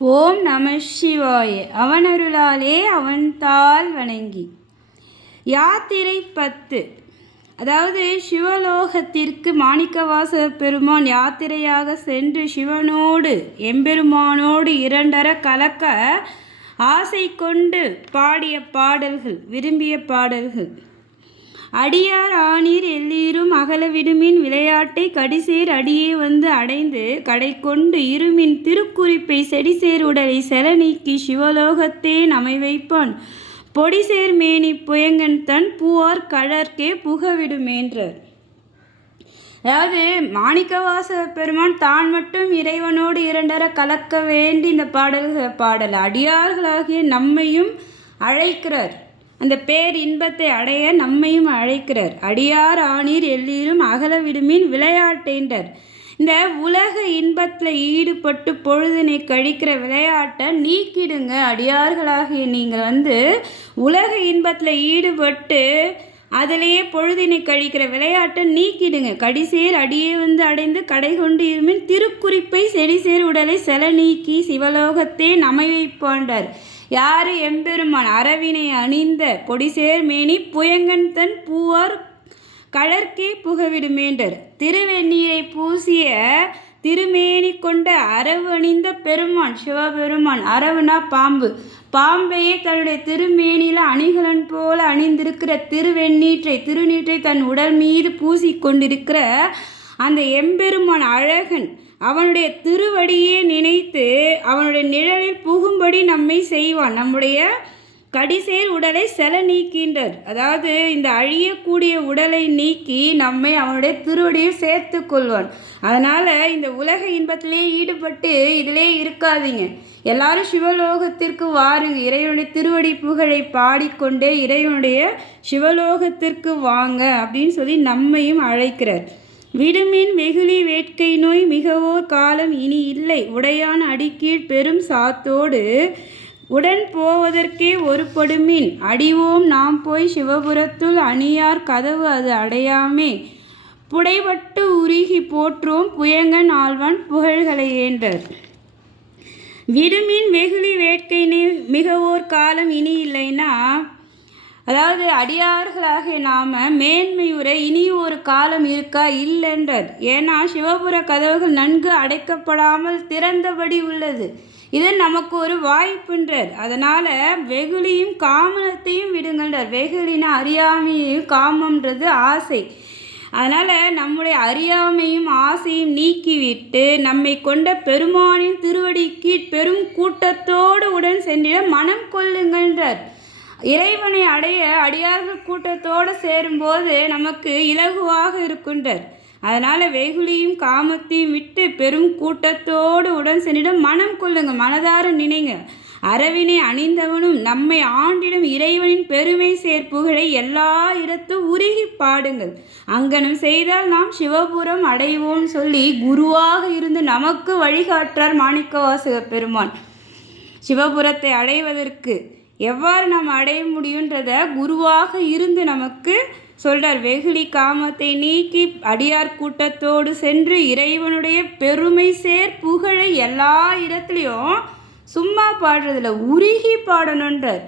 ஓம் நம சிவாய. அவனருளாலே அவன்தாள் வணங்கி. யாத்திரை 10. அதாவது சிவலோகத்திற்கு மாணிக்கவாசக பெருமான் யாத்திரையாக சென்று சிவனோடு எம்பெருமானோடு இரண்டர கலக்க ஆசை கொண்டு பாடிய பாடல்கள், விரும்பிய பாடல்கள். அடியார் ஆனீர் எல்லீரும் அகலவிடுமின் விளையாட்டை கடிசேர் அடியே வந்து அடைந்து கடை கொண்டு இருமின் திருக்குறிப்பை செடிசேர் உடலை செல நீக்கி சிவலோகத்தே நமை வைப்பான் பொடிசேர் மேனி புயங்கன் தன் பூவார் கழற்கே புகவிடுமேன்றார். அதாவது மாணிக்கவாசக பெருமான் தான் மட்டும் இறைவனோடு இரண்டர கலக்க வேண்டி இந்த பாடல் அடியார்களாகிய நம்மையும் அழைக்கிறார். அந்த பேர் இன்பத்தை அடைய நம்மையும் அழைக்கிறார். அடியார் ஆனீர் எல்லீரும் அகல விடுமின் விளையாட்டேன்றார். இந்த உலக இன்பத்தில் ஈடுபட்டு பொழுதினை கழிக்கிற விளையாட்டை நீக்கிடுங்க. அடியார்களாகிய நீங்கள் உலக இன்பத்தில் ஈடுபட்டு அதிலேயே பொழுதினை கழிக்கிற விளையாட்டை நீக்கிடுங்க. கடிசேர் அடியே வந்து அடைந்து கடை கொண்டு இருமின் திருக்குறிப்பை செடிசேர் உடலை செல நீக்கி சிவலோகத்தே நமை வைப்பாண்டார். யாரு? எம்பெருமான் அரவினை அணிந்த பொடிசேர் மேனி புயங்கன் தன் பூவார் கழற்கே புகவிடுமேண்டர். திருவெண்ணீரை பூசிய திருமேனி கொண்ட அரவு அணிந்த பெருமான் சிவபெருமான். அரவுனா பாம்பு. பாம்பையே தன்னுடைய திருமேனியில் அணிகலன் போல அணிந்திருக்கிற திருநீற்றை தன் உடல் மீது பூசி கொண்டிருக்கிற அந்த எம்பெருமான் அழகன். அவனுடைய திருவடியே நினைத்து அவனுடைய நிழலில் புகும்படி நம்மை செய்வான். நம்முடைய கடிசேர் உடலை செல நீக்கின்றார். அதாவது இந்த அழியக்கூடிய உடலை நீக்கி நம்மை அவனுடைய திருவடியில் சேர்த்து கொள்வான். அதனால் இந்த உலக இன்பத்திலே ஈடுபட்டு இதிலே இருக்காதீங்க. எல்லாரும் சிவலோகத்திற்கு வாருங்க. இறைவனுடைய திருவடி புகழை பாடிக்கொண்டே இறைவனுடைய சிவலோகத்திற்கு வாங்க அப்படின்னு சொல்லி நம்மையும் அழைக்கிறார். விடுமின் வெகுளி வேட்கை நோய் மிகவோர் காலம் இனி இல்லை உடையான் அடிக்கீழ் பெரும் சாத்தோடு உடன் போவதற்கே ஒரு படுமின் அடிவோம் நாம் போய் சிவபுரத்துள் அணியார் கதவு அது அடையாமே புடைபட்டு உருகி போற்றோம் புயங்கன் ஆழ்வான் புகழ்களை ஏன்றார். விடுமின் வெகுளி வேட்கை மிகவோர் காலம் இனி இல்லைன்னா, அதாவது அடியார்களாக நாம் மேன்மையுற இனி ஒரு காலம் இருக்கா இல்லைன்றார். ஏன்னா சிவபுர கதவுகள் நன்கு அடைக்கப்படாமல் திறந்தபடி உள்ளது. இது நமக்கு ஒரு வாய்ப்புன்றார். அதனால் வெகுளியும் காமத்தையும் விடுங்கள்ன்றார். வெகுளினா அறியாமையும், காமம்ன்றது ஆசை. அதனால் நம்முடைய அறியாமையும் ஆசையும் நீக்கிவிட்டு நம்மை கொண்ட பெருமானின் திருவடிக்கு பெரும் கூட்டத்தோடு உடன் சென்றிட மனம் கொள்ளுங்கள்ன்றார். இறைவனை அடைய அடியார்கள் கூட்டத்தோடு சேரும்போது நமக்கு இலகுவாக இருக்கின்றார். அதனால் வெகுளியும் காமத்தையும் விட்டு பெரும் கூட்டத்தோடு உடன் சென்றிட மனம் கொள்ளுங்க, மனதார நினைங்க. அரவினை அணிந்தவனும் நம்மை ஆண்டிடும் இறைவனின் பெருமை சேர்ப்புகளை எல்லா இடத்தும் உருகி பாடுங்கள். அங்கனம் செய்தால் நாம் சிவபுரம் அடைவோம் சொல்லி குருவாக இருந்து நமக்கு வழிகாற்றார் மாணிக்கவாசக பெருமான். சிவபுரத்தை அடைவதற்கு எவ்வாறு நாம் அடைய முடியுன்றத குருவாக இருந்து நமக்கு சொல்கிறார். வெகுளி காமத்தை நீக்கி அடியார் கூட்டத்தோடு சென்று இறைவனுடைய பெருமை சேர் புகழை எல்லா இடத்துலையும் சும்மா பாடுறதில்ல, உருகி பாடணுன்றார்.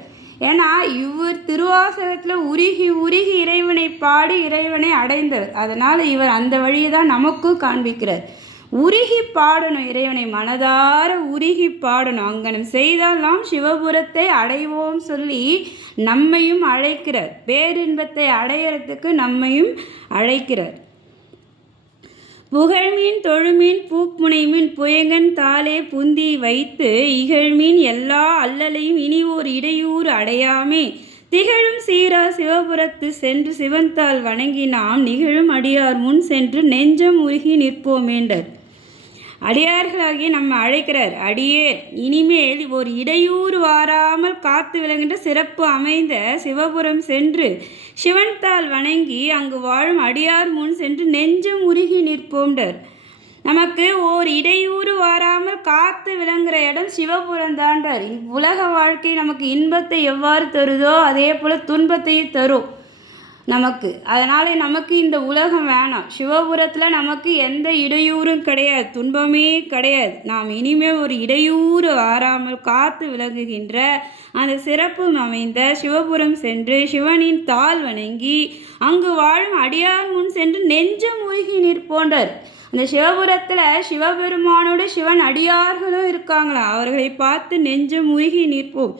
ஏன்னா இவர் திருவாசகத்தில் உருகி உருகி இறைவனை பாடி இறைவனை அடைந்தவர். அதனால் இவர் அந்த வழியை தான் நமக்கும் காண்பிக்கிறார். உருகி பாடணும், இறைவனை மனதார உருகி பாடணும். அங்கனம் செய்தால் நாம் சிவபுரத்தை அடைவோம் சொல்லி நம்மையும் அழைக்கிறார். பேரின்பத்தை அடையிறதுக்கு நம்மையும் அழைக்கிறார். புகழ்மீன் தொழுமீன் பூப்புனைமீன் புயங்கன் தாளே புந்தி வைத்து இகழ்மீன் எல்லா அல்லலையும் இனி ஓர் இடையூறு அடையாமே திகழும் சீரா சிவபுரத்து சென்று சிவந்தால் வணங்கி நாம் நிகழும் அடியார் முன் சென்று நெஞ்சம் உருகி நிற்போமேண்டர். அடியார்களாகி நம்ம அழைக்கிறார். அடியேர் இனிமேல் ஒரு இடையூறு வாராமல் காத்து விளங்குகின்ற சிறப்பு அமைந்த சிவபுரம் சென்று சிவன்தால் வணங்கி அங்கு வாழும் அடியார் முன் சென்று நெஞ்சம் உருகி நிற்போம்டர். நமக்கு ஓர் இடையூறு வாராமல் காத்து விளங்குகிற இடம் சிவபுரம் தாண்டார். உலக வாழ்க்கை நமக்கு இன்பத்தை எவ்வாறு தருதோ அதே போல் துன்பத்தையும் தரும். நமக்கு. அதனால் நமக்கு இந்த உலகம் வேணாம். சிவபுரத்தில் நமக்கு எந்த இடையூறும் கிடையாது, துன்பமே கிடையாது. நாம் இனிமேல் ஒரு இடையூறு வாராமல் காத்து விலகுகின்ற அந்த சிறப்பு அமைந்த சிவபுரம் சென்று சிவனின் தாள் வணங்கி அங்கு வாழும் அடியார் முன் சென்று நெஞ்சம் உருகி நிற்போன்றார். அந்த சிவபுரத்தில் சிவபெருமானோடு சிவன் அடியார்களும் இருக்காங்களா, அவர்களை பார்த்து நெஞ்சம் உருகி நிற்போம்.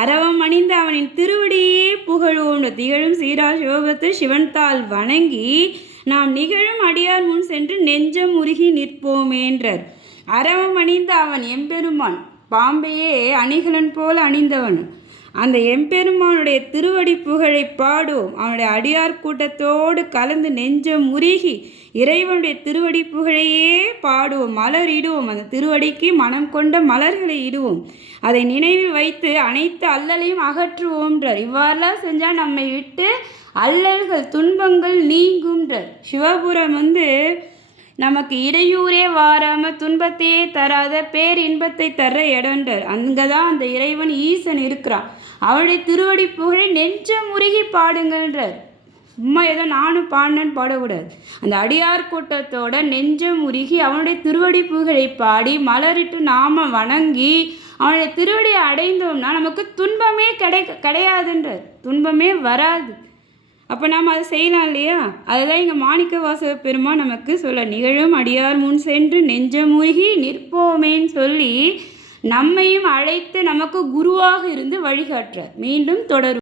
அரவம் அணிந்து அவனின் திருவடியே புகழுவோம். திகழும் சீரா சிவபுரத்து சிவன் தாள் வணங்கி நாம் நிகழும் அடியார் முன் சென்று நெஞ்சம் உருகி நிற்போமேன்றார். அரவம் அணிந்த அவன் எம்பெருமான், பாம்பையே அணிகலன் போல அணிந்தவன். அந்த எம்பெருமானுடைய திருவடி புகழை பாடுவோம். அவனுடைய அடியார் கூட்டத்தோடு கலந்து நெஞ்சம் உருகி இறைவனுடைய திருவடி புகழையே பாடுவோம், மலரிடுவோம். அந்த திருவடிக்கு மனம் கொண்ட மலர்களை இடுவோம். அதை நினைவில் வைத்து அனைத்து அல்லலையும் அகற்றுவோம்ன்றார். இவ்வாறெல்லாம் செஞ்சால் நம்மை விட்டு அல்லல்கள் துன்பங்கள் நீங்கும்ன்றார். சிவபுரம் நமக்கு இடையூறே வாராமல் துன்பத்தையே தராத பேரின்பத்தை தர இடன்றார். அங்கே தான் அந்த இறைவன் ஈசன் இருக்கிறான். அவனுடைய திருவடி புகழை நெஞ்சம் உருகி பாடுங்கள்ன்றார். சும்மா ஏதோ நானும் பாடினேன்னு பாடக்கூடாது. அந்த அடியார் கூட்டத்தோட நெஞ்சம் உருகி அவனுடைய திருவடி புகழை பாடி மலரிட்டு நாம வணங்கி அவனுடைய திருவடியை அடைந்தோம்னா நமக்கு துன்பமே கிடையாதுன்றார். துன்பமே வராது. அப்போ நாம் அதை செய்யலாம் இல்லையா? அதுதான் இங்கே மாணிக்கவாசக பெருமான் நமக்கு சொல்ல, நிகழும் அடியார் முன் சென்று நெஞ்சமுருகி நிற்போமேன்னு சொல்லி நம்மையும் அழைத்து நமக்கு குருவாக இருந்து வழிகாட்டுறார். மீண்டும் தொடரும்.